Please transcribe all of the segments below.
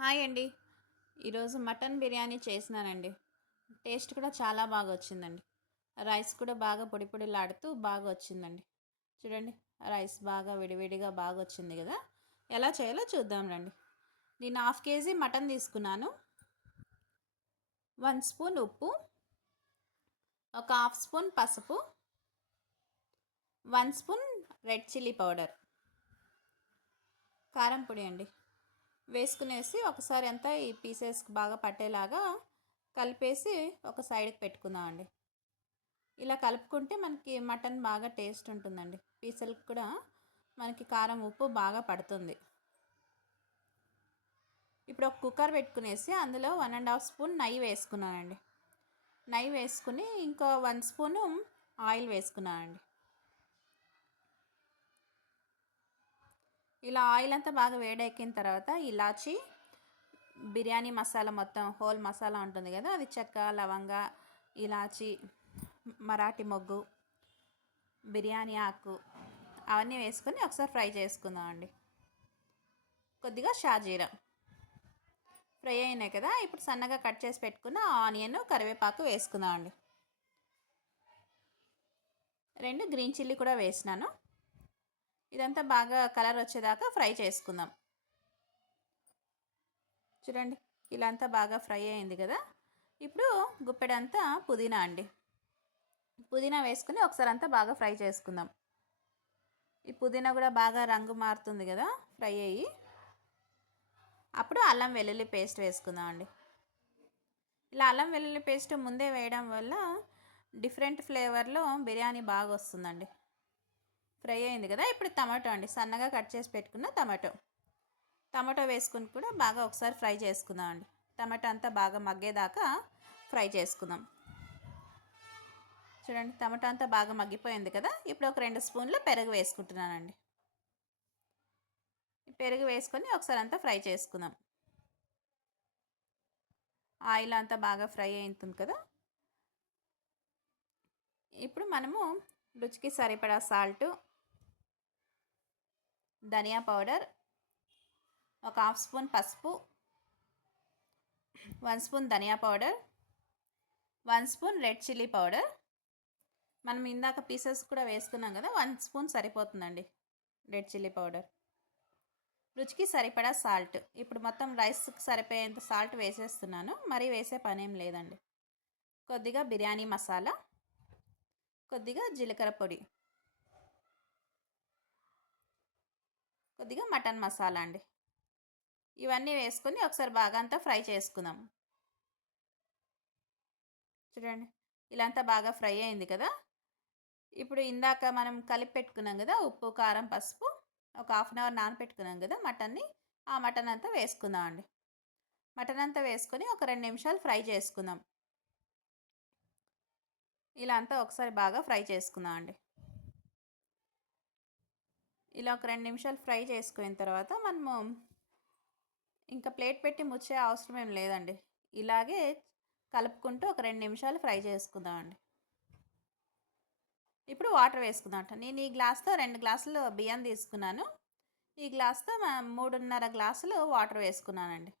Hi అండి. ఈరోజు mutton biryani చేసినానండి. Taste కూడా చాలా బాగా వచ్చిందండి. రైస్ కూడా బాగా పొడి పొడిలాడుతూ బాగా వచ్చిందండి. చూడండి రైస్ బాగా విడివిడిగా బాగా వచ్చింది కదా. ఎలా చేయాలో చూద్దాం రండి. నేను హాఫ్ కేజీ మటన్ తీసుకున్నాను. వన్ స్పూన్ ఉప్పు. ఒక హాఫ్ స్పూన్ పసుపు. One spoon red chilli powder. కారం పొడి అండి. వేసుకునేసి ఒకసారి అంతా ఈ పీసెస్కి బాగా పట్టేలాగా కలిపేసి ఒక సైడ్కి పెట్టుకుందాం అండి ఇలా కలుపుకుంటే మనకి మటన్ బాగా టేస్ట్ ఉంటుందండి. పీసెలకు కూడా మనకి కారం ఉప్పు బాగా పడుతుంది. ఇప్పుడు ఒక కుక్కర్ పెట్టుకునేసి అందులో వన్ అండ్ హాఫ్ స్పూన్ నెయ్యి వేసుకున్నానండి. నెయ్యి వేసుకుని ఇంకో వన్ స్పూను ఆయిల్ వేసుకున్నానండి. ఇలా ఆయిల్ అంతా బాగా వేడెక్కిన తర్వాత ఇలాచి బిర్యానీ మసాలా మొత్తం హోల్ మసాలా ఉంటుంది కదా అది చెక్క లవంగ ఇలాచి మరాఠీ మొగ్గు బిర్యానీ ఆకు అవన్నీ వేసుకొని ఒకసారి ఫ్రై చేసుకుందాం అండి. కొద్దిగా షాజీరా. ఫ్రై అయినాయి కదా ఇప్పుడు సన్నగా కట్ చేసి పెట్టుకున్న ఆనియన్ కరివేపాకు వేసుకుందామండి రెండు గ్రీన్ చిల్లీ కూడా వేసినాను. ఇదంతా బాగా కలర్ వచ్చేదాకా ఫ్రై చేసుకుందాం. చూడండి ఇలా అంతా బాగా ఫ్రై అయింది కదా? ఇప్పుడు గుప్పెడంతా పుదీనా అండి. పుదీనా వేసుకుని ఒకసారి అంతా బాగా ఫ్రై చేసుకుందాం. ఈ పుదీనా కూడా బాగా రంగు మారుతుంది కదా ఫ్రై అయ్యి. అప్పుడు అల్లం వెల్లుల్లి పేస్ట్ వేసుకుందాం అండి. ఇలా అల్లం వెల్లుల్లి పేస్ట్ ముందే వేయడం వల్ల డిఫరెంట్ ఫ్లేవర్లో బిర్యానీ బాగా వస్తుందండి ఫ్రై అయింది కదా ఇప్పుడు టమాటో అండి. సన్నగా కట్ చేసి పెట్టుకున్న టమాటో. టమాటో వేసుకుని కూడా బాగా ఒకసారి ఫ్రై చేసుకుందాం అండి. టమాటో అంతా బాగా మగ్గేదాకా ఫ్రై చేసుకుందాం. చూడండి టమాటో అంతా బాగా మగ్గిపోయింది కదా ఇప్పుడు ఒక రెండు స్పూన్లు పెరుగు వేసుకుంటున్నానండి. పెరుగు వేసుకొని ఒకసారి అంతా ఫ్రై చేసుకుందాం. ఆయిల్ అంతా బాగా ఫ్రై అవుతుంది కదా. ఇప్పుడు మనము రుచికి సరిపడా సాల్ట్ ధనియా పౌడర్ ఒక హాఫ్ స్పూన్ పసుపు one spoon dhaniya powder one spoon red chilli powder. మనం ఇందాక పీసెస్ కూడా వేసుకున్నాం కదా వన్ స్పూన్ సరిపోతుందండి రెడ్ చిల్లీ పౌడర్. రుచికి సరిపడా సాల్ట్. ఇప్పుడు మొత్తం రైస్కి సరిపోయేంత సాల్ట్ వేసేస్తున్నాను మరీ వేసే పనేం లేదండి. కొద్దిగా బిర్యానీ మసాలా కొద్దిగా జీలకర్ర పొడి. కొద్దిగా మటన్ మసాలా అండి. ఇవన్నీ వేసుకొని ఒకసారి బాగా అంతా ఫ్రై చేసుకుందాం. చూడండి ఇలా అంతా బాగా ఫ్రై అయింది కదా. ఇప్పుడు ఇందాక మనం కలిపి పెట్టుకున్నాం కదా ఉప్పు కారం పసుపు ఒక హాఫ్ అన్ అవర్ నానపెట్టుకున్నాం కదా మటన్ని ఆ మటన్ అంతా వేసుకుందాం అండి. మటన్ అంతా వేసుకొని ఒక రెండు నిమిషాలు ఫ్రై చేసుకుందాం. ఇలా అంతా ఒకసారి బాగా ఫ్రై చేసుకుందాం అండి. ఇలా ఒక రెండు నిమిషాలు ఫ్రై చేసుకున్న తర్వాత మనము ఇంకా ప్లేట్ పెట్టి ముచ్చే అవసరం ఏం లేదండి. ఇలాగే కలుపుకుంటూ ఒక రెండు నిమిషాలు ఫ్రై చేసుకుందామండి. ఇప్పుడు వాటర్ వేసుకుందామంట. నేను ఈ గ్లాస్తో రెండు గ్లాసులు బియ్యం తీసుకున్నాను. ఈ గ్లాస్తో మూడున్నర గ్లాసులు వాటర్ వేసుకున్నానండి.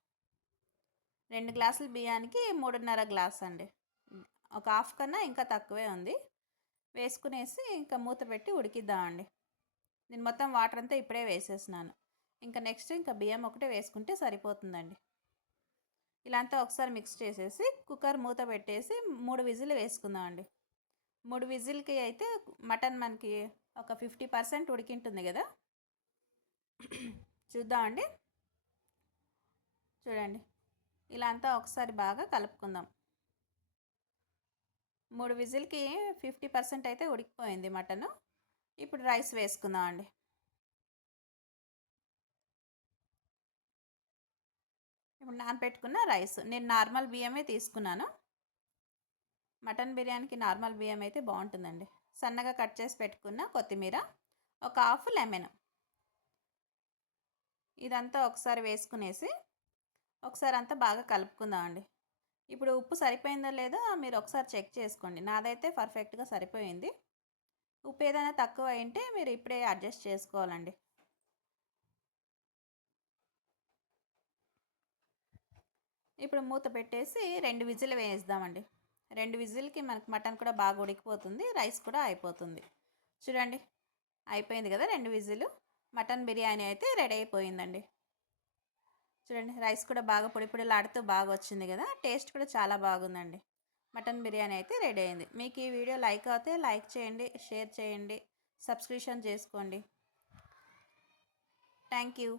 రెండు గ్లాసులు బియ్యానికి మూడున్నర గ్లాస్ అండి. ఒక హాఫ్ కన్నా ఇంకా తక్కువే ఉంది. వేసుకునేసి ఇంకా మూత పెట్టి ఉడికిద్దామండి. నేను మొత్తం వాటర్ అంతా ఇప్పుడే వేసేసినాను. ఇంకా నెక్స్ట్ ఇంకా బియ్యం ఒకటే వేసుకుంటే సరిపోతుందండి. ఇలా అంతా ఒకసారి మిక్స్ చేసేసి కుక్కర్ మూత పెట్టేసి మూడు విజిల్ వేసుకుందామండి. మూడు విజిల్కి అయితే మటన్ మనకి ఒక ఫిఫ్టీ పర్సెంట్ ఉడికింటుంది కదా. చూద్దామండి. చూడండి. ఇలా అంతా ఒకసారి బాగా కలుపుకుందాం. మూడు విజిల్కి ఫిఫ్టీ పర్సెంట్ అయితే ఉడికిపోయింది మటను. ఇప్పుడు రైస్ వేసుకుందాం అండి. ఇప్పుడు నానపెట్టుకున్న రైస్. నేను నార్మల్ బియ్యమే తీసుకున్నాను. మటన్ బిర్యానీకి నార్మల్ బియ్యం అయితే బాగుంటుందండి. సన్నగా కట్ చేసి పెట్టుకున్న కొత్తిమీర ఒక హాఫ్ లెమన్. ఇదంతా ఒకసారి వేసుకునేసి ఒకసారి అంతా బాగా కలుపుకుందాం అండి. ఇప్పుడు ఉప్పు సరిపోయిందో లేదో మీరు ఒకసారి చెక్ చేసుకోండి. నాదైతే పర్ఫెక్ట్గా సరిపోయింది. ఉప్పు ఏదైనా తక్కువ అయింటే మీరు ఇప్పుడే అడ్జస్ట్ చేసుకోవాలండి. ఇప్పుడు మూత పెట్టేసి రెండు విజిల్ వేయిద్దామండి. రెండు విజిల్కి మనకి మటన్ కూడా బాగా ఉడికిపోతుంది రైస్ కూడా అయిపోతుంది. చూడండి అయిపోయింది కదా రెండు విజిల్. మటన్ బిర్యానీ అయితే రెడీ అయిపోయిందండి. చూడండి రైస్ కూడా బాగా పొడి పొడిలాడుతూ బాగా వచ్చింది కదా టేస్ట్ కూడా చాలా బాగుందండి. మటన్ బిర్యానీ అయితే రెడీ అయింది. మీకు ఈ వీడియో లైక్ అయితే లైక్ చేయండి షేర్ చేయండి సబ్స్క్రిప్షన్ చేసుకోండి. Thank you.